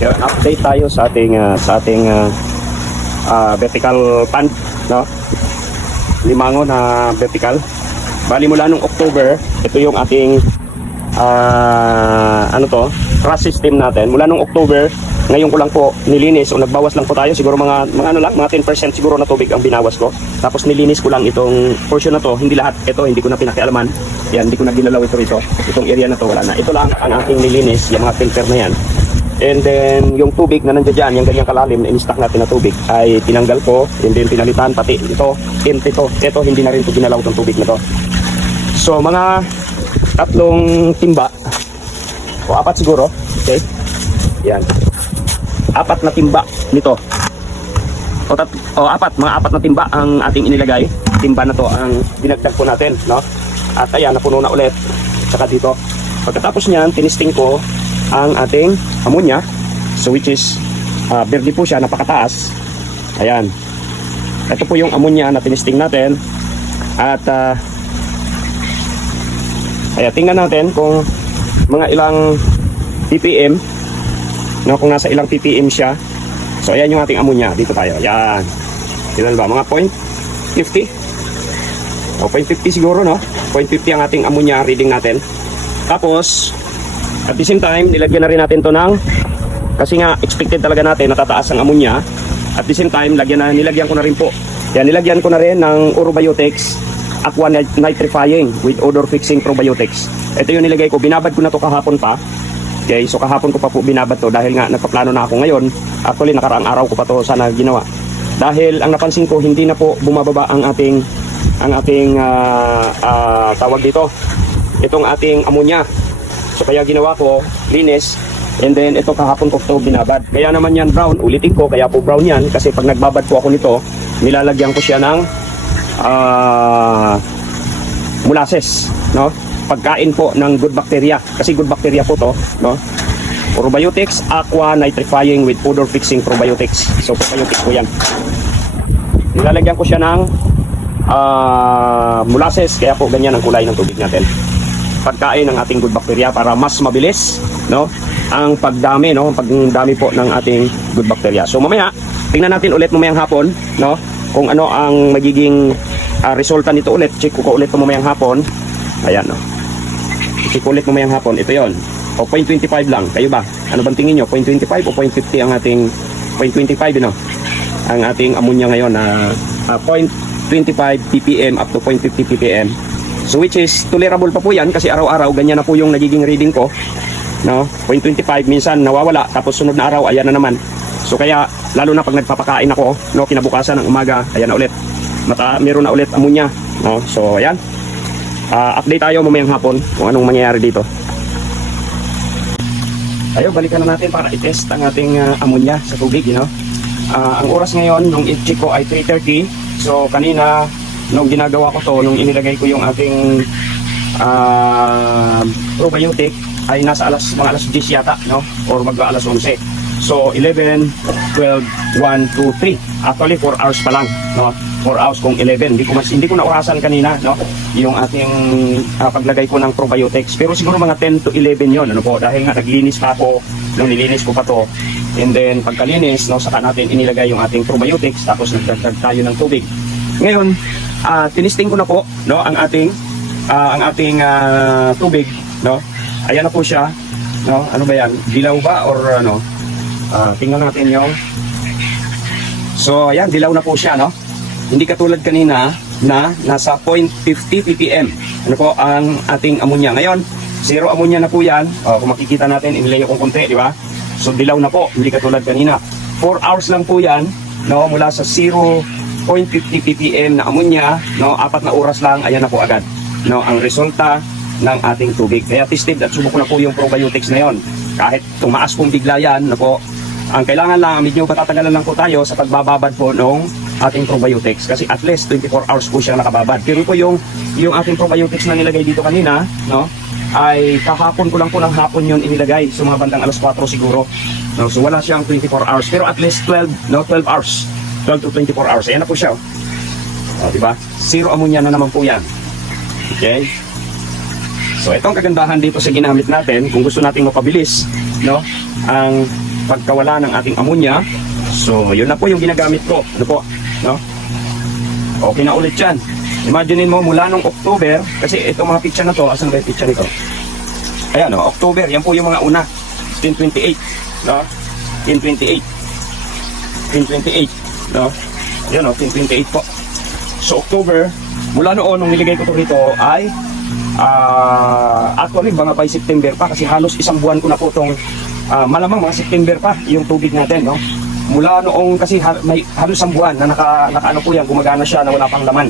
Kaya update tayo sa ating vertical pond, no? Limango na vertical. Bali mula nung October, ito yung ating crush system natin. Mula nung October, ngayon ko lang po nilinis o nagbawas lang po tayo, siguro mga 10% siguro na tubig ang binawas ko. Tapos nilinis ko lang itong portion na to, hindi lahat. Ito hindi ko na pinakialaman. Yan, hindi ko na ginalaw ito. Itong area na to wala na. Ito lang ang aking nilinis, yung mga filter na yan. And then yung tubig na nandiyan dyan, yung ganyang kalalim na in-stock natin na tubig ay tinanggal ko, and then pinalitan pati ito, ito hindi na rin ito ginalaw itong tubig na to. So mga 3 timba o 4 siguro, okay? Yan. 4 na timba nito. Mga 4 na timba ang ating inilagay. Timba na to ang dinagdag po natin, no? At ayan, napuno na ulit. Saka dito. Pagkatapos niyan, tinisting ko ang ating ammonia. So which is verde po siya, napakataas. Ayan. Ito po yung ammonia na tinisting natin. At ayan, tingnan natin kung mga ilang ppm, no, kung nasa ilang ppm siya. So ayan yung ating ammonia. Dito tayo. Ayan. Tingnan ba? Mga 0.50 o 0.50 siguro, no? 0.50 ang ating ammonia reading natin. Tapos at the same time, nilagyan na rin natin to ng, kasi nga expected talaga natin natataas ang ammonia. At the same time, nilagyan ko na rin po. Yan, nilagyan ko na rin ng Orobiotics Aqua Nitrifying with Odor Fixing Probiotics. Ito yung nilagay ko, binabad ko na to kahapon pa. Okay, so kahapon ko pa po binabad to dahil nga nagpaplano na ako ngayon. Actually, nakaraang araw ko pa to sana ginawa. Dahil ang napansin ko, hindi na po bumababa ang ating tawag dito, itong ating ammonia. So kaya ginawa ko, linis, and then ito kahapon ko ito binabad. Kaya naman yan brown, ulitin ko, kaya po brown yan, kasi pag nagbabad po ako nito, nilalagyan ko siya ng molasses, no? Pagkain po ng good bacteria, kasi good bacteria po to, no? Probiotics Aqua Nitrifying with Odor Fixing Probiotics. So probiotics po yan. Nilalagyan ko siya ng molasses, kaya po ganyan ang kulay ng tubig natin. Pagkain ng ating good bacteria para mas mabilis, no, ang pagdami, no, pagdami po ng ating good bacteria. So mamaya tingnan natin ulit mamayang hapon, no, kung ano ang magiging resulta nito ulit. Check ko ulit mamayang hapon. Ayan, no, check ulit mamayang hapon. Ito yon, o 0.25 lang. Kayo ba, ano bang tingin nyo, 0.25 o 0.50 ang ating 0.25, no, ang ating ammonia ngayon na 0.25 ppm up to 0.50 ppm. So which is tolerable pa po yan, kasi araw-araw ganyan na po yung nagiging reading ko, no? 0.25, minsan nawawala, tapos sunod na araw ayan na naman. So kaya lalo na pag nagpapakain ako, no, kinabukasan ng umaga, ayan na ulit, meron na ulit ammonia, no? So ayan, update tayo mamayang hapon kung anong mangyayari dito. Ayo, balikan na natin para i-test ang ating ammonia sa tubig, you know? Ang oras ngayon nung i-check ko ay 3:30. So kanina nung ginagawa ko to, nung inilagay ko yung ating probiotic, ay nasa mga alas 10 yata, no? Or mag-alas 11. So 11, 12, 1, 2, 3. Actually 4 hours pa lang, no? 4 hours kung 11. Hindi ko na orasan kanina, no, yung ating paglagay ko ng probiotics. Pero siguro mga 10 to 11 yon, ano po, dahil nga naglinis pa ako, nung nilinis ko pa to. And then pagkalinis, no, saka natin inilagay yung ating probiotics, tapos nagdagdag tayo ng tubig. Ngayon, tinisting ko na po, no, ang ating tubig, no. Ayan na po siya, no. Ano ba yan? Dilaw ba or ano? Tingnan natin yung. So, ayan, dilaw na po siya, no. Hindi katulad kanina na nasa 0.50 ppm. Ano po ang ating ammonia ngayon? Zero ammonia na po yan. Kung makikita natin, inilayo kong konti, di ba? So, dilaw na po, hindi katulad kanina. 4 hours lang po yan, no, mula sa 0.50 ppm na ammonia, no, 4 na oras lang, ayan na po agad, no, ang resulta ng ating tubig. Kaya tested at subok na po yung probiotics na yon. Kahit tumaas pong bigla yan, no po, ang kailangan lang, medyo patatagalan lang po tayo sa pagbababad po ng ating probiotics, kasi at least 24 hours po siya nakababad. Pero po yung ating probiotics na nilagay dito kanina, no, ay kahapon ko lang po ng hapon yun inilagay, so mga bandang alas 4 siguro, no? So wala siyang 24 hours, pero at least 12 hours, 12 to 24 hours. Ayan na po siya, diba? Zero ammonia na naman po yan. Okay, so itong kagandahan dito sa ginamit natin, kung gusto nating mapabilis, no, ang pagkawala ng ating ammonia. So, yun na po yung ginagamit ko. Ano po? No? Okay na ulit yan. Imagine mo, mula nung October, kasi itong mga picture na to, asan ba yung picture nito? Ayan, no? October, yan po yung mga una. 1028, no? 1028. 1028, no? Ayan, no? 1028 po. So, October, mula noon, nung niligay ko to rito, ay actually, mga by September pa, kasi halos isang buwan ko na po itong malamang mga September pa yung tubig natin, no? Mula noong, kasi may halos isang buwan na naka ano po yan, gumagana siya na wala pang laman,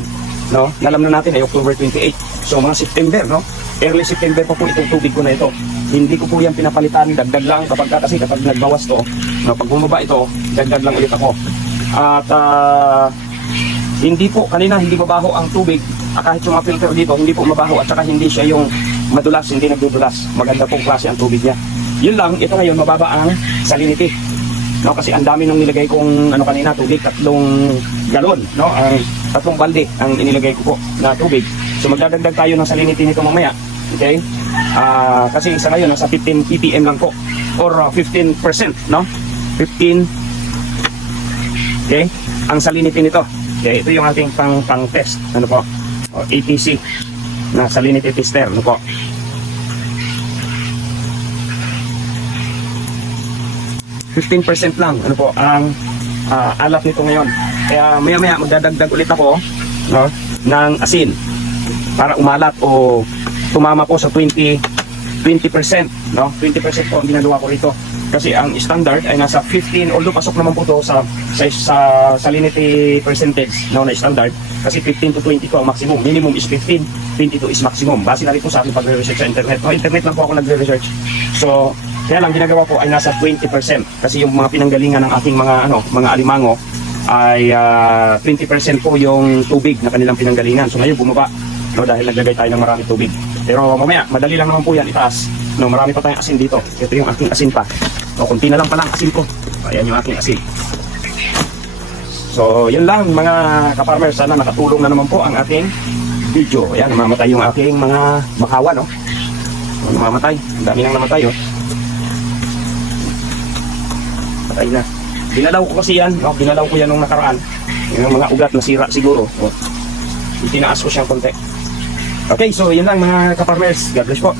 no? Alam na natin ay October 28. So mga September, no? Early September pa po itong tubig ko na ito. Hindi ko po yan pinapalitan, dagdag lang kasi kapag nagbawas to, no, pag bumaba ito, dagdag lang ulit ako. At hindi po, kanina hindi mabaho ang tubig, kahit yung mga filter dito, hindi po mabaho at saka hindi siya yung madulas, hindi nagdudulas. Maganda pong klase ang tubig niya. Yun lang, ito ngayon mababa ang salinity. No, kasi ang dami nung nilagay kong ano kanina tubig, 3 galon, no? Ang 3 balde ang inilagay ko po na tubig. So magdadagdag tayo ng salinity nito mamaya. Okay? Kasi sa ngayon nasa 15 ppm lang po or 15%, no? 15. Okay? Ang salinity nito. Okay, ito yung ating pang test, ano po? O, ATC na salinity tester, ano po? %, lang, ano po, ang alat nito ngayon. Kaya maya-maya magdadagdag ulit ako, no, ng asin para umalat o tumama po sa 20%, no? 20% po ang ginagawa ko rito. Kasi ang standard ay nasa 15, although pasok naman po to sa salinity percentage, no, na standard. Kasi 15 to 20 po ang maximum. Minimum is 15, 22 is maximum. Base na rin po sa aking pagre-research sa internet. No, internet lang po ako nagre-research. So, kaya lang ginagawa ko ay nasa 20%. Kasi yung mga pinanggalingan ng aking mga alimango ay 20% po yung tubig na kanilang pinanggalingan. So ngayon bumaba, no, dahil naglagay tayo ng maraming tubig. Pero mamaya, madali lang naman po yan itaas. No, marami pa tayong asin dito. Ito yung aking asin pa. O, kunti na lang pala ang asin ko. Ayan yung aking asin. So, yun lang mga kaparmers. Sana nakatulong na naman po ang ating video. Ayan, namamatay yung aking mga bakawan, no? Namamatay. Ang dami nang namatay, oh. Patay na. Dinalaw ko kasi yan, no? Dinalaw ko yan nung nakaraan. Yung mga ugat na sira siguro. Itinaas ko siyang konti. Okay, so yun lang mga kaparmers. God bless po.